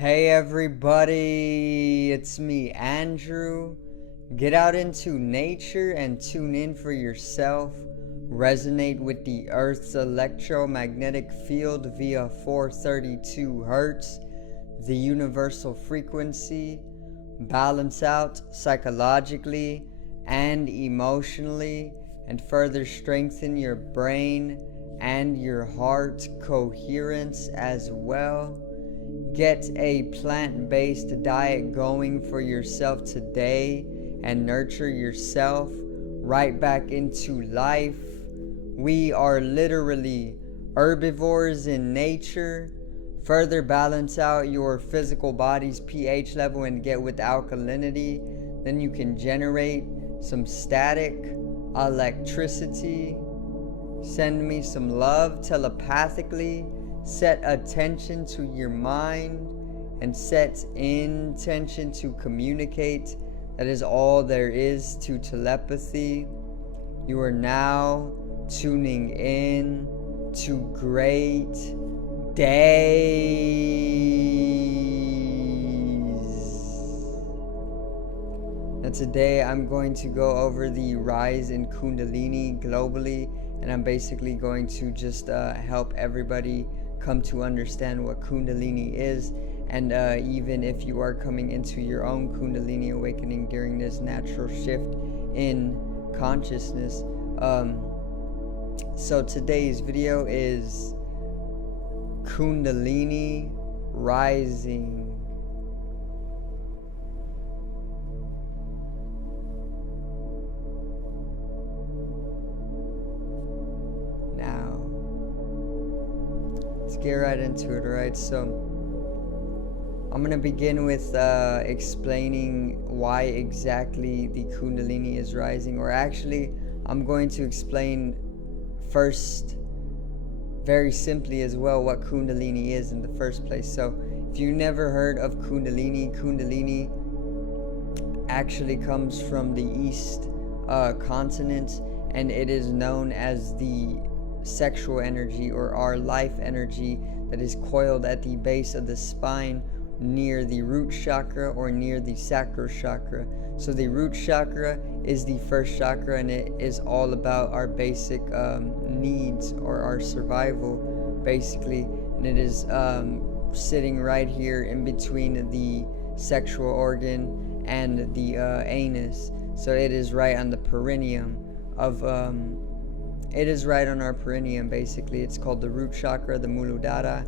Hey everybody, it's me, Andrew. Get out into nature and tune in for yourself. Resonate with the Earth's electromagnetic field via 432 Hertz, the universal frequency. Balance out psychologically and emotionally, and further strengthen your brain and your heart coherence as well. Get a plant-based diet going for yourself today and nurture yourself right back into life. We are literally herbivores in nature. Further balance out your physical body's pH level and get with alkalinity. Then you can generate some static electricity. Send me some love telepathically. Set attention to your mind and set intention to communicate. That is all there is to telepathy. You are now tuning in to great days. Now today I'm going to go over the rise in Kundalini globally, and I'm basically going to just help everybody come to understand what Kundalini is, and even if you are coming into your own Kundalini awakening during this natural shift in consciousness. So today's video is Kundalini Rising. Get right into it, alright? So I'm gonna begin with explaining why exactly the Kundalini is rising, or actually I'm going to explain first very simply as well what Kundalini is in the first place. So if you never heard of Kundalini actually comes from the East continent, and it is known as the sexual energy, or our life energy, that is coiled at the base of the spine near the root chakra or near the sacral chakra. So the root chakra is the first chakra, and it is all about our basic needs, or our survival basically, and it is sitting right here in between the sexual organ and the anus. So it is right on the perineum of it is right on our perineum, basically. It's called the root chakra, the Muladhara.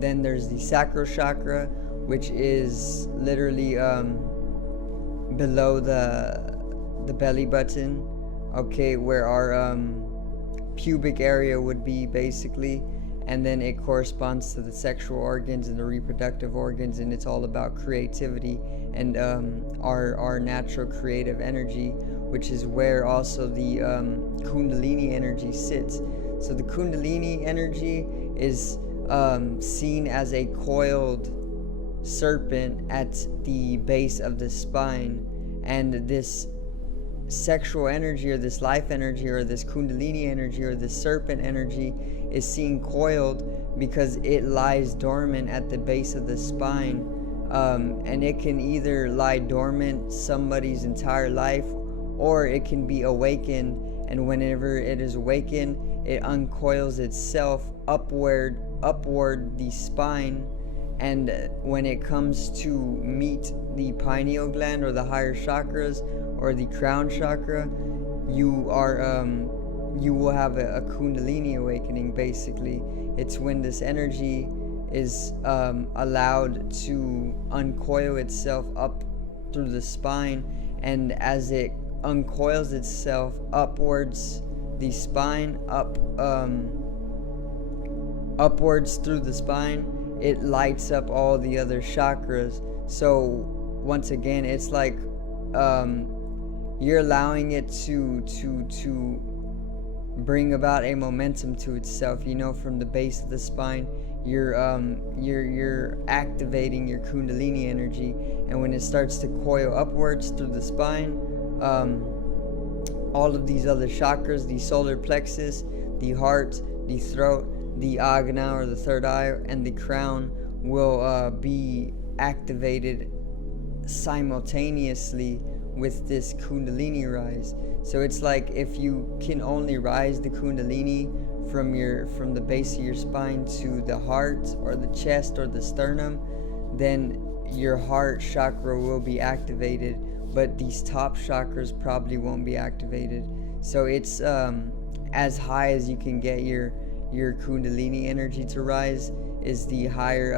Then there's the sacral chakra, which is literally below the belly button, okay, where our pubic area would be, basically. And then it corresponds to the sexual organs and the reproductive organs, and it's all about creativity and our natural creative energy, which is where also the Kundalini energy sits. So the Kundalini energy is seen as a coiled serpent at the base of the spine, and this sexual energy, or this life energy, or this Kundalini energy, or this serpent energy is seen coiled because it lies dormant at the base of the spine, and it can either lie dormant somebody's entire life, or it can be awakened, and whenever it is awakened, it uncoils itself upward the spine, and when it comes to meet the pineal gland, or the higher chakras, or the crown chakra, you will have a Kundalini awakening, basically. It's when this energy is allowed to uncoil itself up through the spine, and as it uncoils itself upwards the spine, upwards through the spine, it lights up all the other chakras. So once again, it's like you're allowing it to bring about a momentum to itself, from the base of the spine. You're activating your Kundalini energy, and when it starts to coil upwards through the spine, all of these other chakras, the solar plexus, the heart, the throat, the agna, or the third eye, and the crown will be activated simultaneously with this Kundalini rise. So it's like if you can only rise the Kundalini from the base of your spine to the heart or the chest or the sternum, then your heart chakra will be activated, but these top chakras probably won't be activated. So it's as high as you can get your Kundalini energy to rise is the higher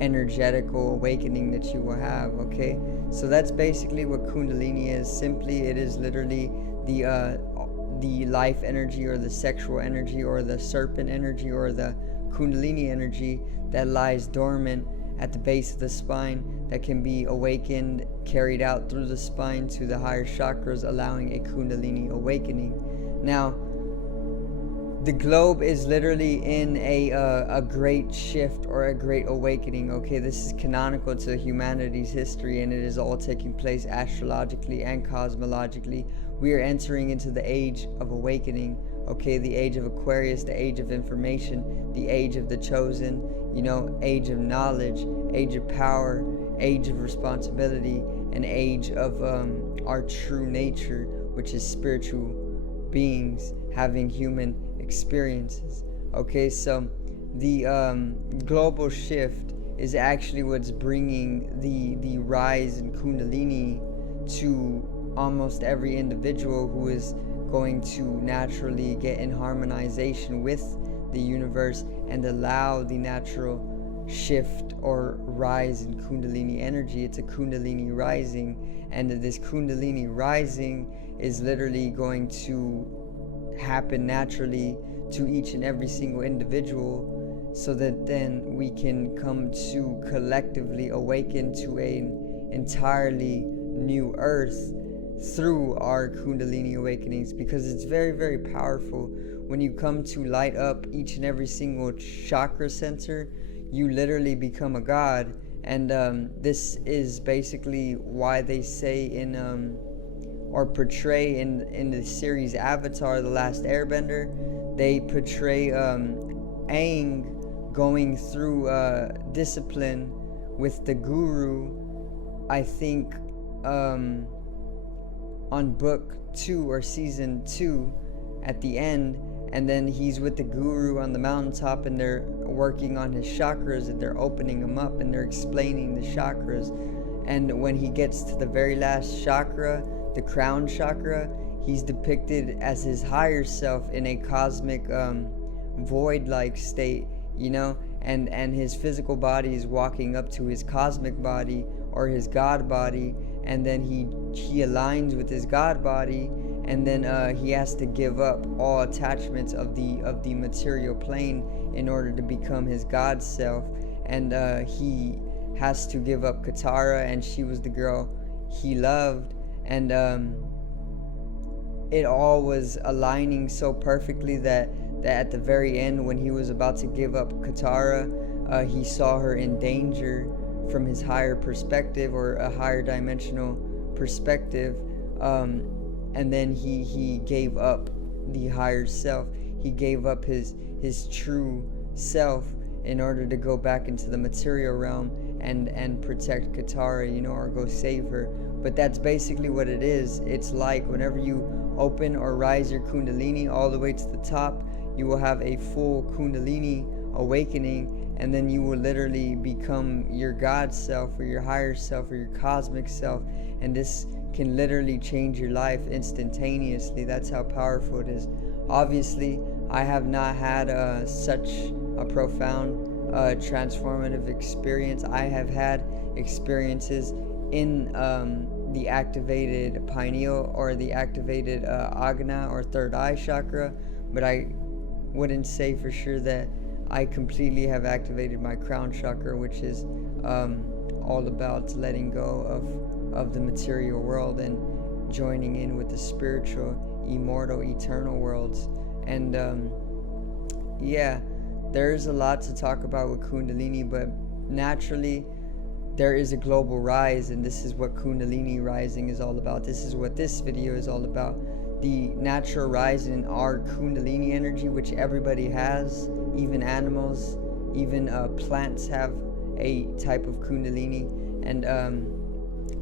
energetical awakening that you will have. Okay, so that's basically what Kundalini is. Simply, it is literally the life energy or the sexual energy or the serpent energy or the Kundalini energy that lies dormant at the base of the spine, that can be awakened, carried out through the spine to the higher chakras, allowing a Kundalini awakening. Now, the globe is literally in a great shift or a great awakening. Okay, this is canonical to humanity's history, and it is all taking place astrologically and cosmologically. We are entering into the age of awakening. Okay, the age of Aquarius, the age of information, the age of the chosen, age of knowledge, age of power, age of responsibility, and age of our true nature, which is spiritual beings having human experiences. Okay, so the global shift is actually what's bringing the rise in Kundalini to almost every individual who is going to naturally get in harmonization with the universe and allow the natural shift or rise in Kundalini energy. It's a Kundalini rising, and this Kundalini rising is literally going to happen naturally to each and every single individual, so that then we can come to collectively awaken to an entirely new earth through our Kundalini awakenings, because it's very, very powerful. When you come to light up each and every single chakra center, you literally become a god. And this is basically why they say in or portray in the series Avatar: The Last Airbender, they portray Aang going through discipline with the guru, I think on book 2 or season 2 at the end, and then he's with the guru on the mountaintop, and they're working on his chakras, and they're opening them up, and they're explaining the chakras. And when he gets to the very last chakra, the crown chakra, he's depicted as his higher self in a cosmic void-like state, and his physical body is walking up to his cosmic body or his God body, and then he aligns with his God body, and then he has to give up all attachments of the material plane in order to become his God self. And he has to give up Katara, and she was the girl he loved, and it all was aligning so perfectly that at the very end, when he was about to give up Katara, he saw her in danger from his higher perspective, or a higher dimensional perspective, and then he gave up the higher self. He gave up his true self in order to go back into the material realm and protect Katara, or go save her. But that's basically what it is. It's like whenever you open or rise your Kundalini all the way to the top, you will have a full Kundalini awakening, and then you will literally become your God self, or your higher self, or your cosmic self, and this can literally change your life instantaneously. That's how powerful it is. Obviously, I have not had such a profound transformative experience. I have had experiences in the activated pineal or the activated Agna or third eye chakra, but I wouldn't say for sure that I completely have activated my crown chakra, which is all about letting go of the material world and joining in with the spiritual, immortal, eternal worlds. And yeah, there's a lot to talk about with Kundalini, but naturally there is a global rise, and this is what Kundalini Rising is all about. This is what this video is all about. The natural rise in our Kundalini energy, which everybody has, even animals, even plants have a type of Kundalini, and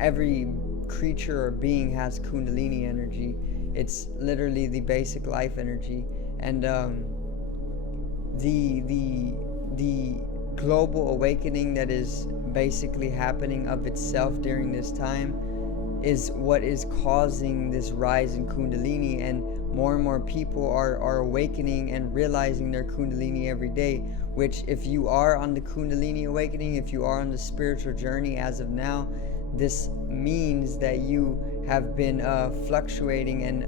every creature or being has Kundalini energy. It's literally the basic life energy, and the global awakening that is basically happening of itself during this time is what is causing this rise in Kundalini, and more people are awakening and realizing their Kundalini every day, which if you are on the Kundalini awakening, if you are on the spiritual journey as of now, this means that you have been fluctuating and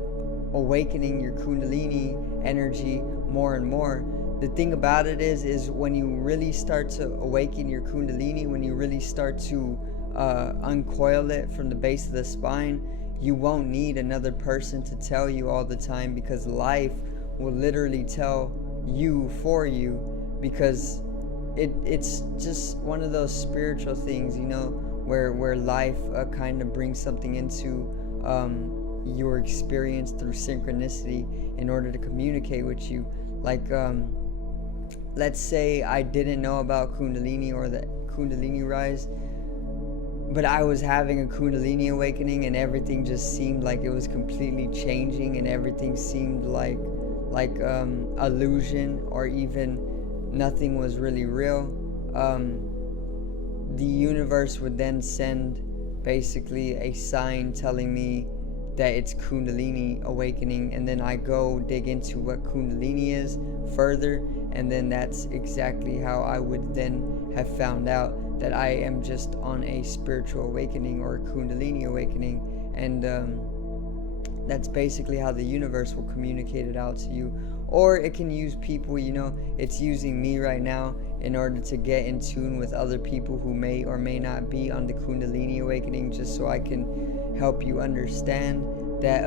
awakening your Kundalini energy more and more. The thing about it is when you really start to awaken your Kundalini, when you really start to uncoil it from the base of the spine, you won't need another person to tell you all the time, because life will literally tell you for you, because it's just one of those spiritual things, where life kind of brings something into your experience through synchronicity in order to communicate with you. Like let's say I didn't know about Kundalini or the Kundalini rise, but I was having a Kundalini awakening, and everything just seemed like it was completely changing, and everything seemed like illusion, or even nothing was really real. The universe would then send basically a sign telling me that it's Kundalini awakening, and then I go dig into what Kundalini is further, and then that's exactly how I would then have found out that I am just on a spiritual awakening or a Kundalini awakening, and that's basically how the universe will communicate it out to you. Or it can use people, it's using me right now in order to get in tune with other people who may or may not be on the Kundalini awakening, just so I can help you understand that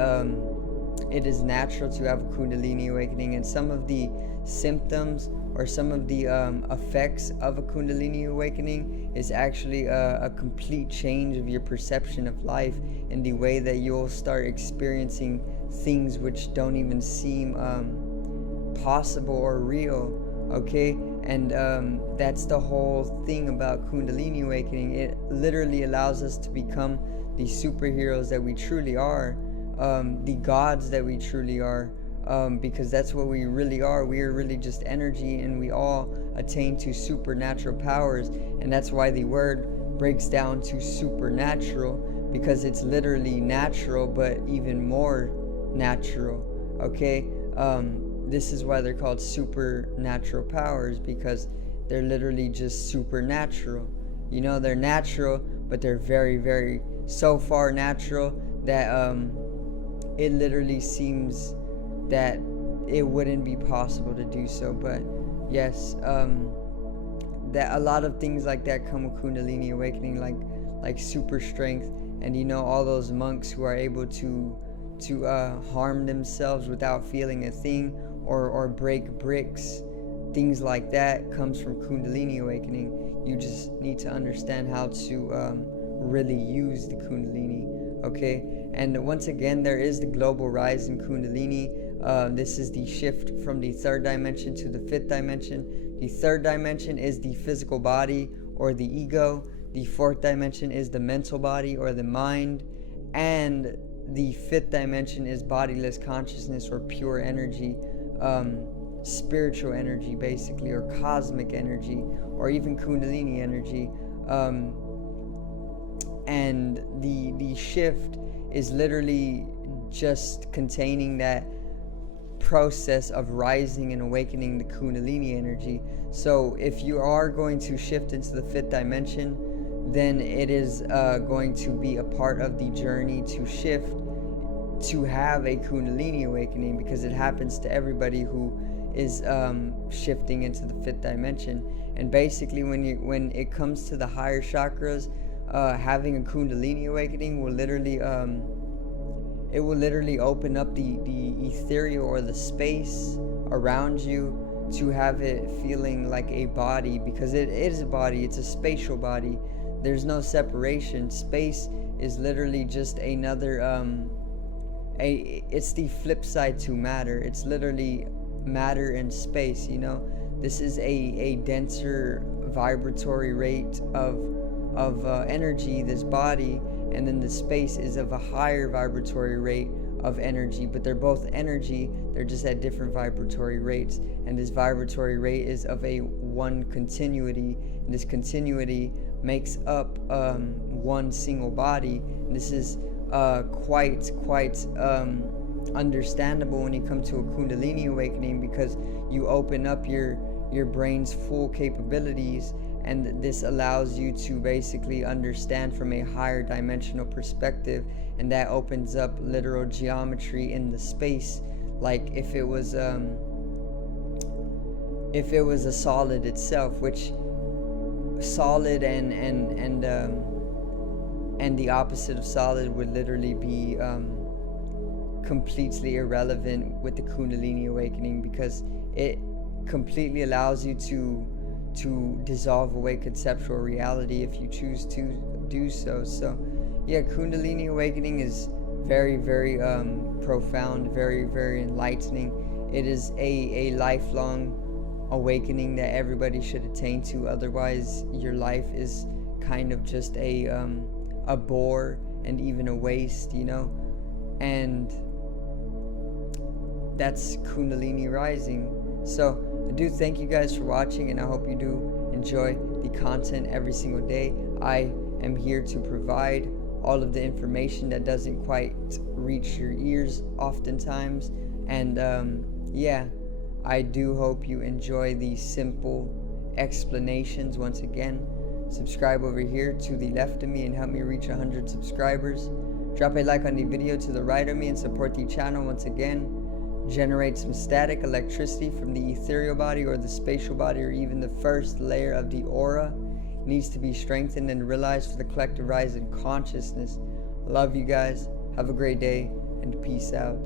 it is natural to have a Kundalini awakening, and some of the symptoms or some of the effects of a Kundalini awakening is actually a complete change of your perception of life, in the way that you'll start experiencing things which don't even seem possible or real, okay? And that's the whole thing about Kundalini awakening. It literally allows us to become the superheroes that we truly are, the gods that we truly are, because that's what we really are. We are really just energy, and we all attain to supernatural powers, and that's why the word breaks down to supernatural, because it's literally natural but even more natural, okay? This is why they're called supernatural powers, because they're literally just supernatural. They're natural, but they're very, very, so far natural that it literally seems that it wouldn't be possible to do so. But yes, that a lot of things like that come with Kundalini awakening, like super strength, and all those monks who are able to harm themselves without feeling a thing, or break bricks, things like that comes from Kundalini awakening. You just need to understand how to really use the Kundalini, okay? And once again, there is the global rise in Kundalini. This is the shift from the third dimension to the fifth dimension. The third dimension is the physical body or the ego. The fourth dimension is the mental body or the mind. And the fifth dimension is bodiless consciousness or pure energy, spiritual energy basically, or cosmic energy, or even Kundalini energy. And the shift is literally just containing that process of rising and awakening the Kundalini energy. So if you are going to shift into the fifth dimension, then it is going to be a part of the journey to shift to have a Kundalini awakening, because it happens to everybody who is shifting into the fifth dimension. And basically when it comes to the higher chakras, having a Kundalini awakening will literally it will literally open up the ethereal or the space around you to have it feeling like a body, because it is a body. It's a spatial body. There's no separation. Space is literally just another it's the flip side to matter. It's literally matter and space, this is a denser vibratory rate of energy, this body, and then the space is of a higher vibratory rate of energy, but they're both energy, they're just at different vibratory rates, and this vibratory rate is of a one continuity, and this continuity makes up one single body. And this is quite understandable when you come to a Kundalini awakening, because you open up your brain's full capabilities, and this allows you to basically understand from a higher dimensional perspective, and that opens up literal geometry in the space. Like if it was a solid itself, which solid and the opposite of solid would literally be completely irrelevant with the Kundalini awakening, because it completely allows you to dissolve away conceptual reality if you choose to do so. So yeah, Kundalini awakening is very profound, very enlightening. It is a lifelong awakening that everybody should attain to, otherwise your life is kind of just a bore and even a waste, you know. And that's Kundalini Rising. So I do thank you guys for watching, and I hope you do enjoy the content every single day. I am here to provide all of the information that doesn't quite reach your ears oftentimes, and yeah, I do hope you enjoy these simple explanations. Once again, subscribe over here to the left of me and help me reach 100 subscribers. Drop a like on the video to the right of me and support the channel. Once again, generate some static electricity from the ethereal body or the spatial body, or even the first layer of the aura needs to be strengthened and realized for the collective rise in consciousness. Love you guys. Have a great day, and peace out.